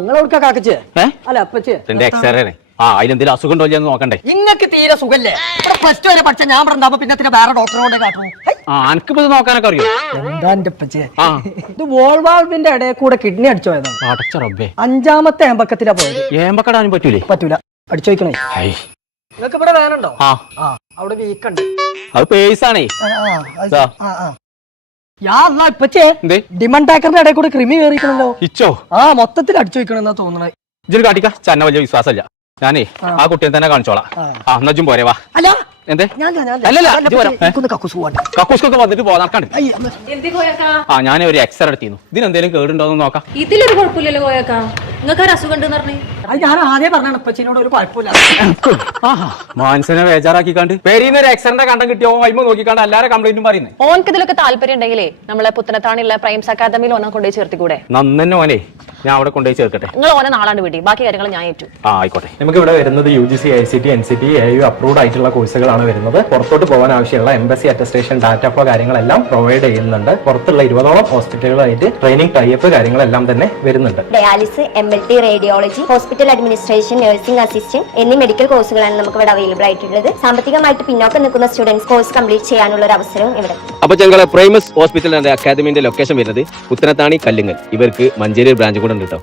നിങ്ങളെവിടുക്കാ കാക്കച്ചേ അല്ല അപ്പച്ചേ അതിനെന്തെങ്കിലും അസുഖം ഉണ്ടോ എന്ന് നോക്കണ്ടേ? ഇങ്ങക്ക് തീരെ സുഖല്ലേ? പ്ലസ് ടു വരെ പഠിച്ച ഞാൻ പറഞ്ഞ പിന്നെ വേറെ ഡോക്ടറോട് കാട്ടു. അനക്കിപ്പോ ഇത് നോക്കാനൊക്കെ അറിയോ? എന്താ എന്റെ അപ്പച്ചേ, ഇത് വോൾവാൾവിന്റെ ഇടയിൽ കൂടെ കിഡ്നി അടിച്ചു പോയതാണ്. അടച്ച റബ്ബേ, 5ാമത്തെ ഏമ്പക്കത്തിലാ പോയത്. ഏമ്പക്കടാനും പറ്റൂലേ? പറ്റൂല, അടിച്ചു വയ്ക്കണേ. നിങ്ങൾക്ക് ഇവിടെ വേനുണ്ടോ? അവിടെ വീക്കുണ്ട്. അത് പേസാണേ. ഇപ്പച്ചേ ഡിമണ്ട് ടാക്കറിന്റെ ഇടയിൽ കൂടെ ക്രിമി കയറിക്കണല്ലോ. ഇച്ചോ? മൊത്തത്തിൽ അടിച്ചു വയ്ക്കണെന്നാ തോന്നണേ. ഇജ്ജ് കാട്ടിക്ക, ചന്ന വലിയ വിശ്വാസമില്ല. ഞാനേ ആ കുട്ടിയെ തന്നെ കാണിച്ചോളാം. നജ്ജും പോരെ വാ. അല്ല എന്തേ? കക്കൂസ്കൊക്കെ വന്നിട്ട് പോകാൻ. ഞാൻ ഒരു എക്സ്റേ എടുത്തിരുന്നു. ഇതിനെന്തേലും കേടുണ്ടോന്ന് നോക്കാം. ഇതിലൊരു കുഴപ്പമില്ലല്ലോ കോയക്കാ, നിങ്ങൾക്ക് ഒരു അസുഖം ഉണ്ടെന്ന് പറഞ്ഞു. ഞാൻ ആദ്യം പറഞ്ഞാണ് ഇപ്പച്ചിനോട് ഒരു കുഴപ്പമില്ല. മനസ്സിനെ ബേജാറാക്കിക്കാണ്ട് പേരീന്ന് ഒരു എക്സ്റേ കണ്ടം കിട്ടിയോ അയിമ നോക്കിക്കാണ്ട് എല്ലാരും കംപ്ലൈന്റും പറയുന്നത്. ഓനക്ക് ഇതിലൊക്കെ താല്പര്യം ഉണ്ടെങ്കിലേ നമ്മളെ പുത്തനത്താണിയുള്ള പ്രൈംസ് അക്കാദമിയിൽ ഓനെ കൊണ്ടുപോയി ചേർത്തിക്കൂടെ? നന്നെ ഓനെ ഞാൻ അവിടെ കൊണ്ടുപോയി ചേർക്കട്ടെ. നിങ്ങൾ ഓനെ നാളാണ്ട് വിടി, ബാക്കി കാര്യങ്ങൾ ഞാൻ ഏറ്റു. ആയിക്കോട്ടെ. നമുക്ക് ഇവിടെ വരുന്നത് UGC, ICT, NCT, AU approved ആയിട്ടുള്ള കോഴ്സുകളാണ് വരുന്നത്. പുറത്തോട്ട് പോകാൻ ആവശ്യമുള്ള എംബസി അറ്റസ്റ്റേഷൻ, ഡാറ്റ ഫ്ലോ കാര്യങ്ങളെല്ലാം പ്രൊവൈഡ് ചെയ്യുന്നുണ്ട്. പുറത്തുള്ള 20ഓളം ഹോസ്പിറ്റലുകളായിട്ട് ട്രെയിനിങ് ടൈപ്പ് കാര്യങ്ങളെല്ലാം തന്നെ വരുന്നുണ്ട്. Dialysis, MLT, radiology, hospital administration, nursing assistant എന്നീ മെഡിക്കൽ കോഴ്സുകളാണ് നമുക്ക് ഇവിടെ അവൈലബിൾ ആയിട്ടുള്ളത്. സാമ്പത്തികമായിട്ട് പിന്നോക്കം നിൽക്കുന്ന സ്റ്റുഡൻസ് കോഴ്സ് കംപ്ലീറ്റ് ചെയ്യാനുള്ള ഒരു അവസരവും ഇവിടെ. അപ്പൊ ഞങ്ങളെ പ്രൈമസ് ഹോസ്പിറ്റൽ ആൻഡ് അക്കാദമിന്റെ ലൊക്കേഷൻ വരുന്നത് പുത്തനത്താണി, കല്ലുങ്ങൽ. ഇവർക്ക് മഞ്ചേരി ബ്രാഞ്ച് കൂടെ ഉണ്ട് കേട്ടോ.